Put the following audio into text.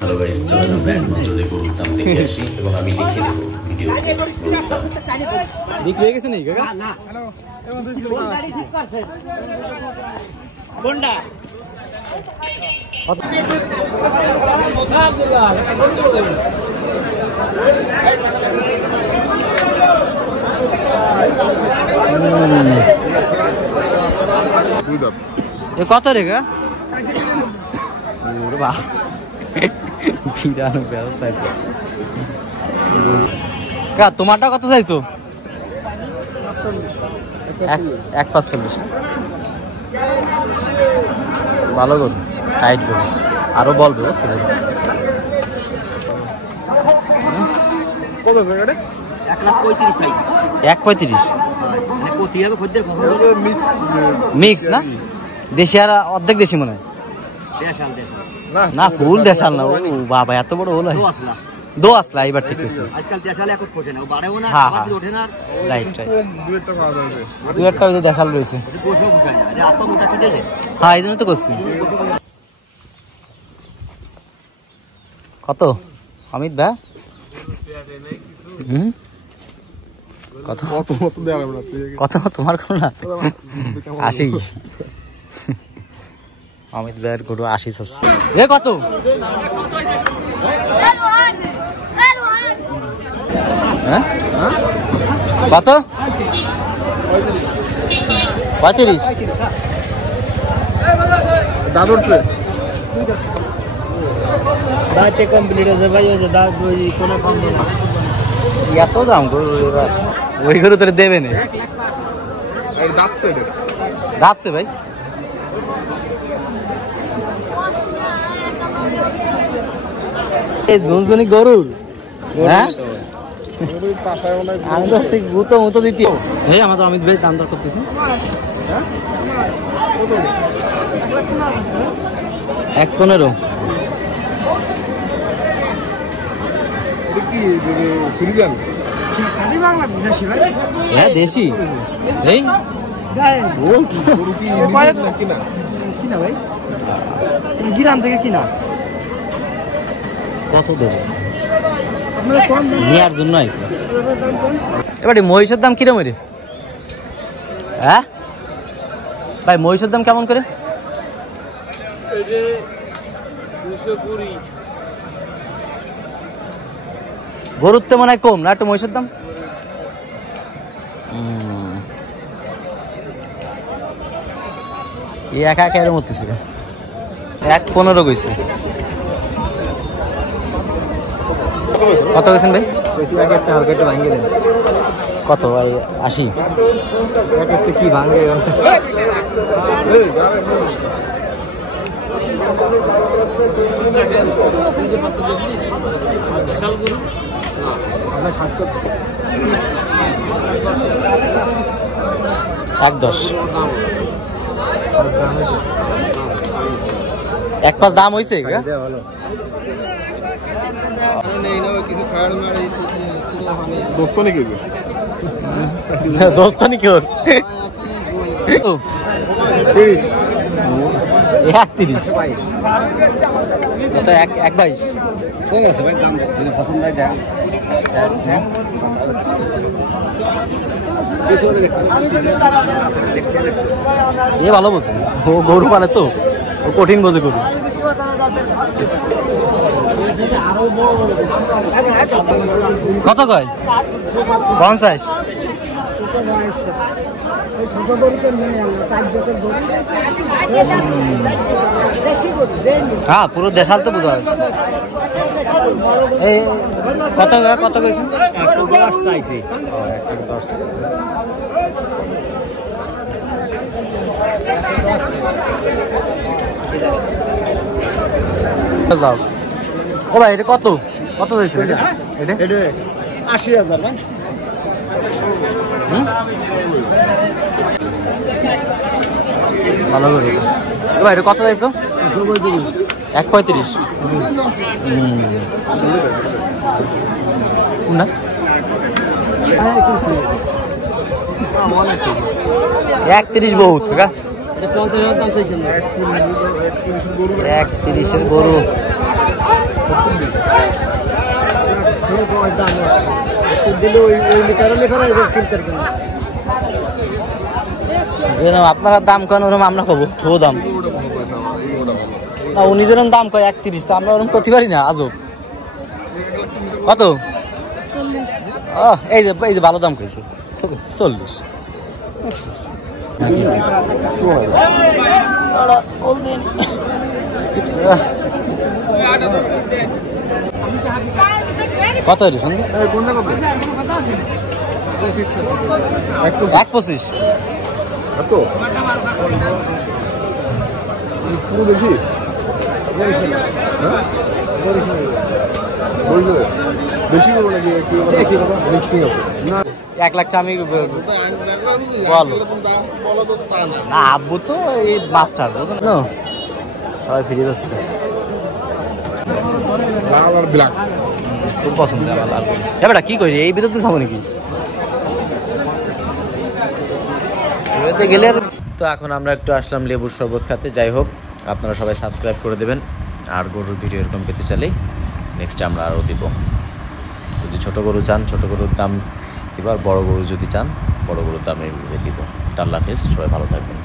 Hello guys, চলেন আমরা এক নজরে গরুর দাম দেখে আসি এবং আমি লিখে দেবো ভিডিওতে গরুর দাম। বিক্রি হয়ে গেছে নাকি কাকা? না, কোনটা? কত রে গা? তোমারটা কত চাইছো? 1.45। ভালো করো, টাইট করো, আরো বলবে। 1.35 মিক্স না? দেশি আর অর্ধেক দেশি মনে হয় না, ফুল দেশাল না। ও বাবা, এত বড় হলো দো আসলা। এবার ঠিক আছে, দু একটা দেশাল রয়েছে। হ্যাঁ, এই জন্য তো করছি। কত অমিত ভাই? কত তোমার কোন না? 80। অমিত ভাইয়ের গরু 80 হচ্ছে। এ কত? কত? 35। দাদুরছে এত দাম গরু? এবার ওই গরু তোর দেবে না। যাচ্ছে ভাই। এই ঝুনঝুনি গরুর, হ্যাঁ আমি তো গুতো মতো দিতি। এই আমাদের অমিত ভাই দাম দর করতেছে 1.15। হ্যাঁ দেশি। এই গ্রাম থেকে কিনা। কত দেবে? নেওয়ার জন্য আইছে। এবারে মহিষের দাম কিরম রে? হ্যাঁ ভাই, মহিষের দাম কেমন করে? 220। গরুর তো মনে হয় কম না একটু মহিষের দাম? একা একা এর মধ্যে 1.15 কইছে। কত গেছেন ভাই? কত ভাই? 80। কি ভাঙে এক 10। 1.5 দাম হয়েছে। দোস্তানি কি? দোস্তানি কি? 31। 1.22 হয়ে গেছে ভাই। দাম যদি পছন্দ হয় দেখ। এ ভালো বোঝে, ও গরু পালে তো, ও কঠিন বোঝে গরু। কত কয়? 50। হ্যাঁ, পুরো দেশাল তো বোঝা যাচ্ছে। এই কত কত কইছেন? 110 চাইছি। যাও। ও ভাই, এটা কত কত চাইছে? এটা 80,000 ভাই। ভালো করে ভাই, এটা কত চাইছো? 1.35। না 31 বহুত। 50,000 দাম চাইছেন। 31-এর গরু আপনারা দাম কেন ওরকম আমরা কব ঠো দাম না, উনি যেরকম দাম কয় 31, তো আমরা ওরকম করতে পারি না। আজব কত? এই যে ভালো দাম কইছে 40। কত হইল শুনুন? 1.25। পুরো বেশি বেশি করবো নাকি? মিক্সিং আছে 1 লাখ আমি বলো না, আব্বু তো এই মাস্টার বুঝলেন না, সবাই ফিরে যাচ্ছে। লাল আর ব্ল্যাক খুব পছন্দ আমার লাল। এবারটা কি করি এই ভিতর তো যাবো নাকি গেলে? তো এখন আমরা একটু আসলাম লেবুর শরবত খাতে। যাই হোক, আপনারা সবাই সাবস্ক্রাইব করে দেবেন, আর গরুর ভিডিও এরকম পেতে চাইলেই নেক্সটে আমরা আরও দিব। যদি ছোটো গরু চান ছোটো গরুর দাম দিব, আর বড়ো গরু যদি চান বড়ো গরুর দাম দিব। আল্লাহ হাফেজ, সবাই ভালো থাকবেন।